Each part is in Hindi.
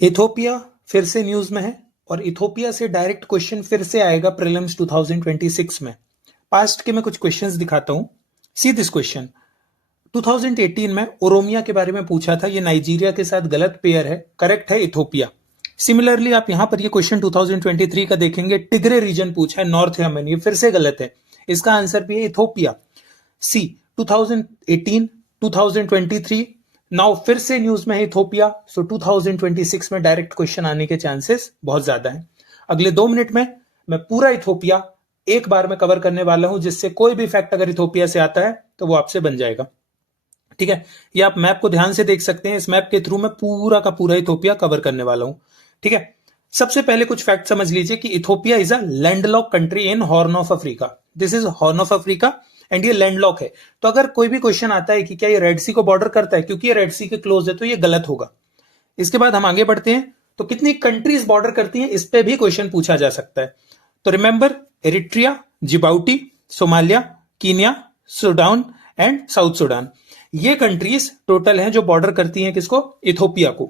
इथोपिया फिर से न्यूज में है और इथोपिया से डायरेक्ट क्वेश्चन फिर से आएगा प्रीलिम्स 2026 में। पास्ट के मैं कुछ क्वेश्चंस दिखाता हूं। सी दिस क्वेश्चन 2018 में ओरोमिया के बारे में पूछा था, ये नाइजीरिया के साथ गलत पेयर है, करेक्ट है इथोपिया। सिमिलरली आप यहां पर ये क्वेश्चन 2023 का देखेंगे, टिग्रे रीजन पूछा है, नॉर्थ यमन, ये फिर से गलत है, इसका आंसर भी है इथोपिया। सी 2018 2023 नाउ फिर से न्यूज में है इथोपिया, सो 2026 में डायरेक्ट क्वेश्चन आने के चांसेस बहुत ज्यादा हैं। अगले 2 मिनट में मैं पूरा इथोपिया एक बार में कवर करने वाला हूं, जिससे कोई भी फैक्ट अगर इथोपिया से आता है तो वो आपसे बन जाएगा। ठीक है, ये आप मैप को ध्यान से देख सकते हैं, इस मैप के थ्रू मैं पूरा का पूरा इथोपिया कवर करने वाला हूं। ठीक है, सबसे पहले कुछ फैक्ट समझ लीजिए कि Ethiopia is a landlock country in Horn of Africa. This is Horn of Africa and ये लैंडलॉक है। तो अगर कोई भी क्वेश्चन आता है कि क्या ये रेड सी को बॉर्डर करता है, क्योंकि ये रेड सी के क्लोज है, तो ये गलत होगा। इसके बाद हम आगे बढ़ते हैं, तो कितनी कंट्रीज बॉर्डर करती हैं, इस पे भी क्वेश्चन पूछा जा सकता है। तो remember, Eritrea, Djibouti, Somalia, Kenya, Sudan and South Sudan, ये कंट्रीज टोटल हैं जो बॉर्डर करती हैं किसको, इथोपिया को।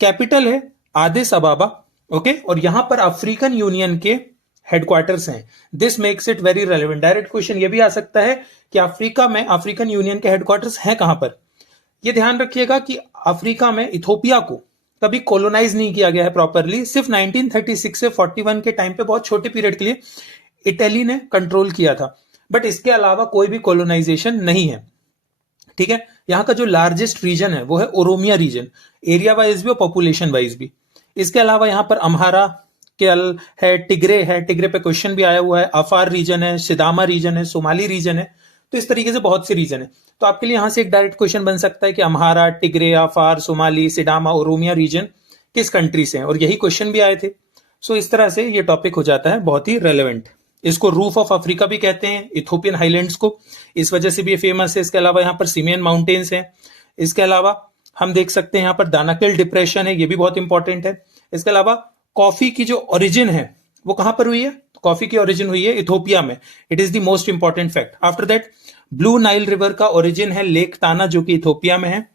कैपिटल है आदिस अबाबा, ओके, और यहां पर अफ्रीकन यूनियन के हेडक्वार्टर्स हैं। This makes it very relevant. Direct question ये भी आ सकता है कि अफ्रीका में अफ्रीकन यूनियन के हेडक्वार्टर्स हैं कहां पर। यह ध्यान रखिएगा कि अफ्रीका में इथोपिया को कभी कॉलोनाइज नहीं किया गया है प्रॉपरली, सिर्फ 1936 से 41 के टाइम पे बहुत छोटे पीरियड के लिए इटली ने कंट्रोल किया था, बट इसके अलावा कोई भी कॉलोनाइजेशन नहीं है। ठीक है, यहां का जो लार्जेस्ट रीजन है वो है ओरोमिया रीजन, एरिया वाइज भी और पॉपुलेशन वाइज भी। इसके अलावा यहां पर अम्हारा है, टिग्रे पे क्वेश्चन भी आया हुआ है, अफार रीजन है, सिदामा रीजन है, सोमाली रीजन है। तो इस तरीके से बहुत से रीजन है। तो आपके लिए यहां से एक डायरेक्ट क्वेश्चन बन सकता है कि अम्हारा, टिग्रे, अफार, सोमाली, सिदामा, ओरोमिया रीजन किस कंट्री से हैं, और यही क्वेश्चन भी आए थे। सो इस तरह से ये टॉपिक हो जाता है बहुत ही रेलेवेंट। इसको रूफ ऑफ अफ्रीका भी कहते हैं, इथोपियन हाईलैंड्स को, इस वजह से भी ये फेमस है। इसके अलावा यहाँ पर सिमियन माउंटेन्स हैं। इसके अलावा हम देख सकते हैं यहाँ पर दानाकिल डिप्रेशन है, ये भी बहुत इंपॉर्टेंट है। इसके अलावा कॉफी की जो ओरिजिन है वो कहां पर हुई है, कॉफी की ओरिजिन हुई है इथोपिया में। It is the most important fact. After that blue Nile river का ओरिजिन है लेक ताना, जो कि इथोपिया में है।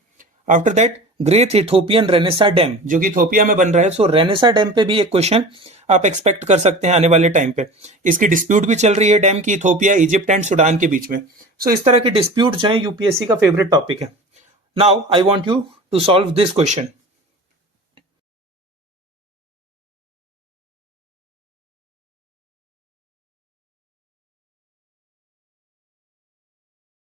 After that great Ethiopian Renaissance dam, जो कि इथोपिया में बन रहा है। सो रेनेसा डैम पे भी एक क्वेश्चन आप एक्सपेक्ट कर सकते हैं आने वाले टाइम पे। इसकी डिस्प्यूट भी चल रही है डैम की, इथोपिया, इजिप्ट एंड सूडान के बीच में। सो इस तरह के डिस्प्यूट जो है यूपीएससी का फेवरेट टॉपिक है। Now I want you to solve this question.